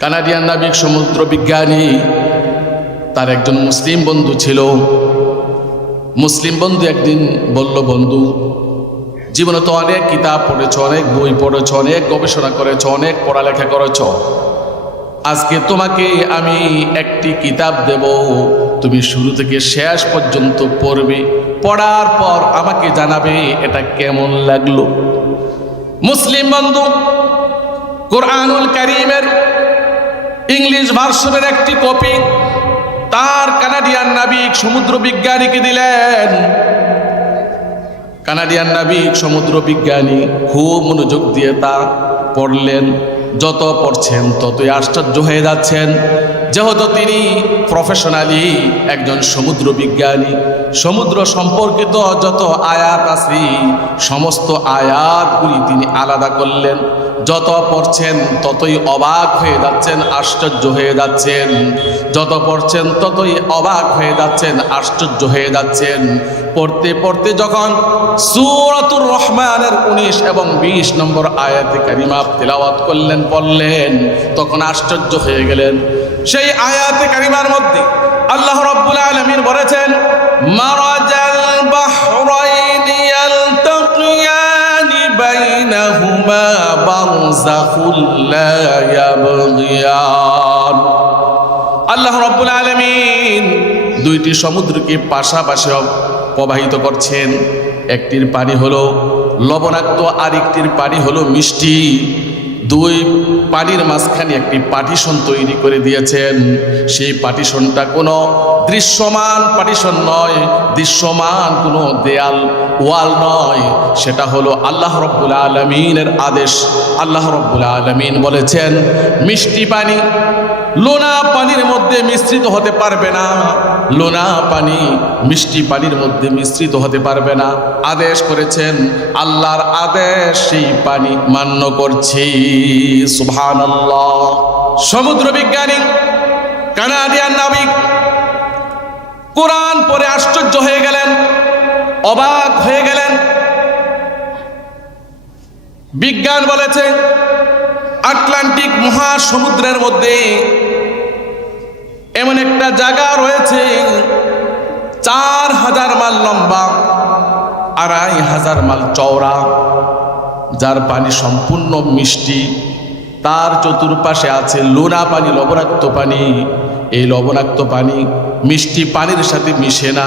Canadian নাবিক সমুদ্র বিজ্ঞানী, তার একজন মুসলিম বন্ধু ছিল। মুসলিম বন্ধু একদিন বলল, বন্ধু, জীবনে তো অনেক কিতাব পড়েছ, অনেক বই পড়েছ, অনেক গবেষণা করেছ, অনেক পড়ালেখা করেছ। আজকে তোমাকে আমি একটি কিতাব দেব, তুমি শুরু থেকে শেষ পর্যন্ত পড়বে, পড়ার পর আমাকে জানাবে এটা কেমন লাগল। মুসলিম বন্ধু, কোরআনুল করিমের ইংলিশ ভার্সনের একটি কপি। তার কানাডিয়ান নাবিক সমুদ্র বিজ্ঞানীকে দিলেন। কানাডিয়ান নাবিক সমুদ্র বিজ্ঞানী খুব মনোযোগ দিয়ে তা পড়লেন। যত পড়ছেন ততই আশ্চর্য হয়ে যাচ্ছেন। যেহেতু তিনি প্রফেশনালি একজন সমুদ্র বিজ্ঞানী, সমুদ্র সম্পর্কিত যত আয়াত আছে, সমস্ত আয়াতগুলি তিনি আলাদা করলেন। যত পড়ছেন, ততই অবাক হয়ে যাচ্ছেন, আশ্চর্য হয়ে যাচ্ছেন। যত পড়ছেন, ততই অবাক হয়ে যাচ্ছেন, আশ্চর্য হয়ে যাচ্ছেন। পড়তে পড়তে যখন সুরাতুর রহমানের উনিশ এবং বিশ নম্বর আয়াতে কারিমা তেলাওয়াত করলেন, পড়লেন, তখন আশ্চর্য হয়ে গেলেন। সেই আয়াতে কারিমার মধ্যে আল্লাহ রব্বুল আলমিন বলেছেন, মারাজাল বাহরাইন ইয়ালতাকিয়ানি বাইনাহুমা বারযাখুল লা ইয়াবগিয়ান। আল্লাহ রব্বুল আলমিন দুইটি সমুদ্রকে পাশাপাশি প্রবাহিত করছেন। একটির পানি হলো লবণাক্ত, আরেকটির পানি হলো মিষ্টি। দুই পানির মাঝখানে একটি পাটিশন তৈরি করে দিয়েছেন। সেই পাটিশনটা কোনো দৃশ্যমান পাটিশন নয়, দৃশ্যমান কোনো দেয়াল, ওয়াল নয়। সেটা হলো আল্লাহ রব্বুল আলমিনের আদেশ। আল্লাহ রব্বুল আলমিন বলেছেন, মিষ্টি পানি লোনা পানির মধ্যে মিশ্রিত হতে পারবে না। লোনা পানি মিষ্টি পানির মধ্যে মিশ্রিত হতে পারবে না। আদেশ করেছেন, আল্লাহর আদেশ সেই পানি মান্য করছি। সুভান সমুদ্র বিজ্ঞানী, কানাডিয়ান নাবিক কোরআন পরে আশ্চর্য হয়ে গেলেন, অবাক হয়ে গেলেন। বিজ্ঞান বলেছে, আটলান্টিক মহাসমুদ্রের মধ্যে এমন একটা জায়গা রয়েছে, চার হাজার মাল লম্বা, আড়াই হাজার মাল চওড়া, যার পানি সম্পূর্ণ মিষ্টি। তার চতুর্পাশে আছে লোনা পানি, লবণাক্ত পানি। এই লবণাক্ত পানি মিষ্টি পানির সাথে মিশে না।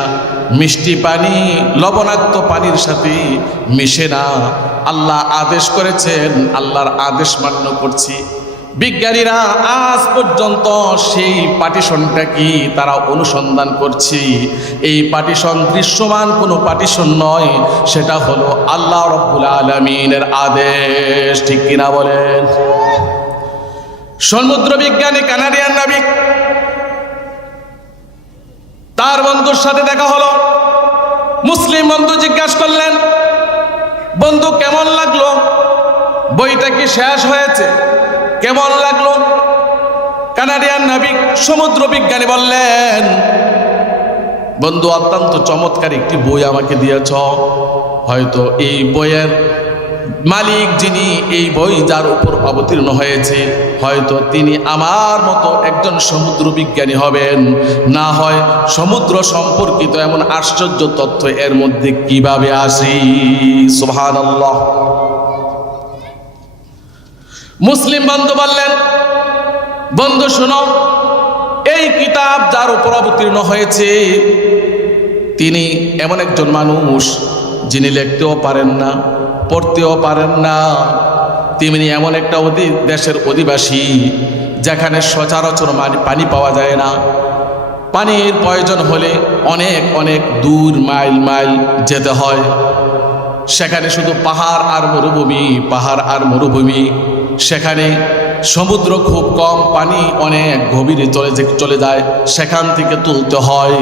মিষ্টি পানি লবণাক্ত পানির সাথে মিশে না। আল্লাহ আদেশ করেছেন, আল্লাহর আদেশ মান্য করছি। বিজ্ঞানীরা আজ পর্যন্ত সেই পাটিশনটা কি তারা অনুসন্ধান করছি। এই পার্টিশন দৃশ্যমান কোনো পার্টিশন নয়, সেটা হলো আল্লাহ রব্বুল আলমিনের আদেশ। ঠিক কিনা বলেন? সমুদ্র বিজ্ঞানী, কানাডিয়ান নাবিক, তার বন্ধুর সাথে দেখা হলো। মুসলিম বন্ধু জিজ্ঞাসা করলেন, বন্ধু, কেমন লাগল? বইটা কি শেষ হয়েছে? কেমন লাগল? কানাডিয়ান নাবিক, সমুদ্র বিজ্ঞানী বললেন, বন্ধু, অত্যন্ত চমৎকার একটি বই আমাকে দিয়েছ। হয়তো এই বইয়ের মালিক যিনি, এই বই যার উপর অবতীর্ণ হয়েছে, হয়তো তিনি আমার মতো একজন সমুদ্র বিজ্ঞানী হবেন। না হয় সমুদ্র সম্পর্কিত এমন আশ্চর্য তথ্য এর মধ্যে কীভাবে আসি? সুহান মুসলিম বন্ধু বললেন, বন্ধু, শুনো, এই কিতাব যার উপর অবতীর্ণ হয়েছে, তিনি এমন একজন মানুষ যিনি লিখতেও পারেন না, পড়তেও পারেন না। তেমনি এমন একটা অধি, দেশের অধিবাসী যেখানে সচরাচর পানি পাওয়া যায় না। পানির প্রয়োজন হলে অনেক অনেক দূর মাইল মাইল যেতে হয়। সেখানে শুধু পাহাড় আর মরুভূমি, পাহাড় আর মরুভূমি সেখানে সমুদ্র খুব কম, পানি অনেক গভীরে চলে চলে যায়, সেখান থেকে তুলতে হয়।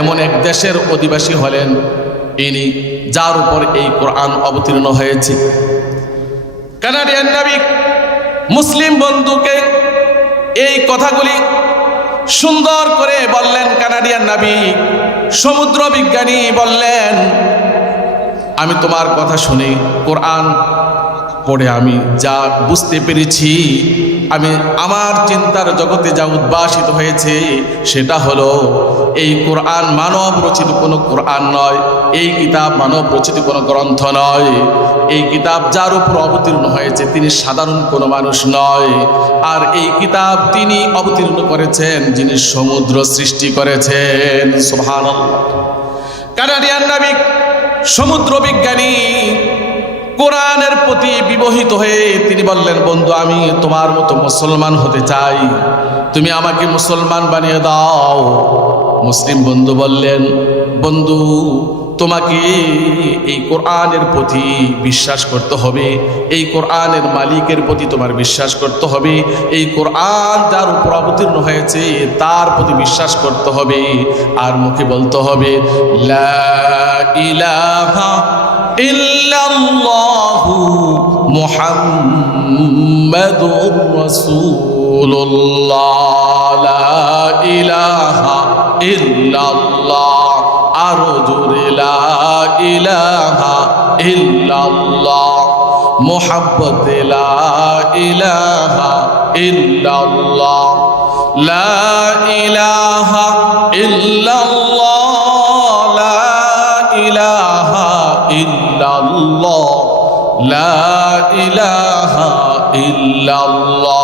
এমন এক দেশের অধিবাসী হলেন ইনি, যার উপর এই কোরআন অবতীর্ণ হয়েছে। কানাডিয়ান নাবিক, মুসলিম বন্ধুকে এই কথাগুলি সুন্দর করে বললেন কানাডিয়ান নাবিক। সমুদ্র বিজ্ঞানী বললেন, আমি তোমার কথা শুনি, কোরআন পরে আমি যা বুঝতে পেরেছি, আমি আমার চিন্তার জগতে যা উদ্ভাসিত হয়েছে, সেটা হলো, এই কোরআন মানব রচিত কোনো কোরআন নয়, এই কিতাব মানব রচিত কোনো গ্রন্থ নয়, এই কিতাব যার উপর অবতীর্ণ হয়েছে তিনি সাধারণ কোনো মানুষ নয়, আর এই কিতাব তিনি অবতীর্ণ করেছেন, যিনি সমুদ্র সৃষ্টি করেছেন। সোভান কানাডিয়ান নাবিক, সমুদ্র বিজ্ঞানী কোরআনের প্রতি বিবহিত হয়ে তিনি বললেন, বন্ধু, আমি তোমার মতো মুসলমান হতে চাই। তুমি আমাকে মুসলমান বানিয়ে দাও। মুসলিম বন্ধু বললেন, বন্ধু, তোমাকে এই কোরআনের প্রতি বিশ্বাস করতে হবে। এই কোরআনের মালিকের প্রতি তোমার বিশ্বাস করতে হবে। এই কোরআন যার উপর অবতীর্ণ হয়েছে, তার প্রতি বিশ্বাস করতে হবে। আর মুখে বলতে হবে, লা ইলাহা ইল্লাল্লাহু। মুহাম্মাদুর রাসূলুল্লাহ লা ইলাহা ইল্লাল্লাহ আরও জোরে লা ইলাহা ইল্লাল্লাহ মোহাব্বত লা ইলাহা ইল্লাল্লাহ লা ইলাহা ইল্লাল্লাহ লা ইলাহা ইল্লাল্লাহ লা ইলাহা ইল্লাল্লাহ।